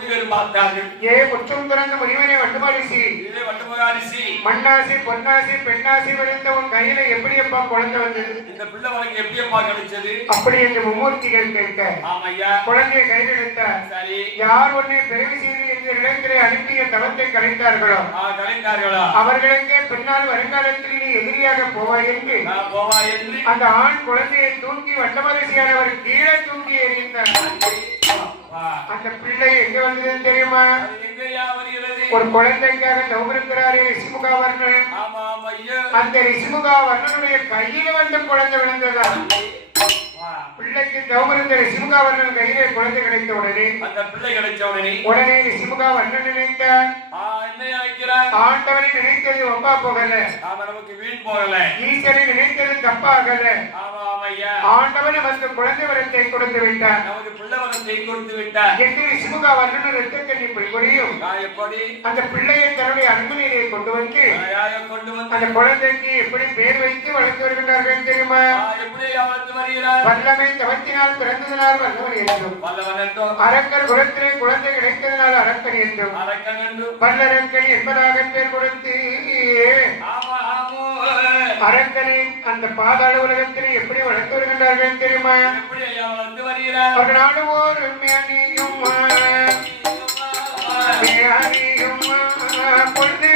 பேரும் ஏ முற்றும் திறந்த முனிவனே வண்டுமாரிசி இதே வட்டமுகாரிசி மண்ணாசி பொன்னாசி பெண்ணாசி விழுந்த உன் கையில எப்படி அப்பா குழந்தை வந்தது? இந்த பிள்ளை வழக்கு எப்படியப்பா கிடைச்சது அப்படி என்று மும்மூர்த்திகள் கேட்க. ஆமையா? குழந்தையை கையில் சரி. யார் உன்னை பிறவி செய்து என்ற இடத்திலே அனுப்பிய தவத்தை கலைத்தார்களோ ஆ கலைந்தார்களா? அவர்களுக்கே பின்னால் வருங்காலத்தில் நீ எதிரியாக போவாய் என்று. நான் போவா என்று. அந்த ஆண் குழந்தையை தூக்கி வட்டமரசியானவர் கீழே தூக்கி எறிந்தார். அந்த பிள்ளை எங்க வந்ததுன்னு தெரியுமா? ஒரு குழந்தைக்காக தவமிருக்கிறாரே ரிஷிமுகா வர்ணன். அந்த ரிஷிமுகா வர்ணனுடைய கையில வந்த குழந்தை விழுந்ததா. பிள்ளைக்கு தவமிருந்த ரிஷிமுகா வர்ணன் கையிலே குழந்தை கிடைத்த உடனே அந்த பிள்ளை கிடைச்ச உடனே உடனே ரிஷிமுகா வர்ணன் நினைத்தார். ஆண்டவனை நினைத்தது ஒப்பா போகல. நாம நமக்கு வீண் போகல. ஈசனை நினைத்தது தப்பாகல. ஆண்டவன் நமக்கு குழந்தை வரத்தை கொடுத்து விட்டார். பிள்ளை வரத்தை கொடுத்து விட்டார். என்று ரிஷிமுகா வர்ணன் ரத்த கண்ணி எப்படி? அந்த பிள்ளையை தன்னுடைய அரண்மனையிலே கொண்டு வந்து கொண்டு வந்து அந்த குழந்தைக்கு எப்படி பேர் வைத்து வளர்த்து வருகின்றார்கள் தெரியுமா? எப்படி வளர்த்து வருகிறார்? வல்லமை தவத்தினால் பிறந்ததினால் வல்லவர் என்றும் அரக்கர் குலத்திலே குழந்தை கிடைத்ததினால் அரக்கன் என்றும் வல்லரக்கன் என்பதாக பேர் கொடுத்து அரக்கனை அந்த பாதாள உலகத்திலே எப்படி வளர்த்து வருகின்றார்கள் தெரியுமா? வருகிறார் அவர்கள் மேனியும் மேனியும் பொழுது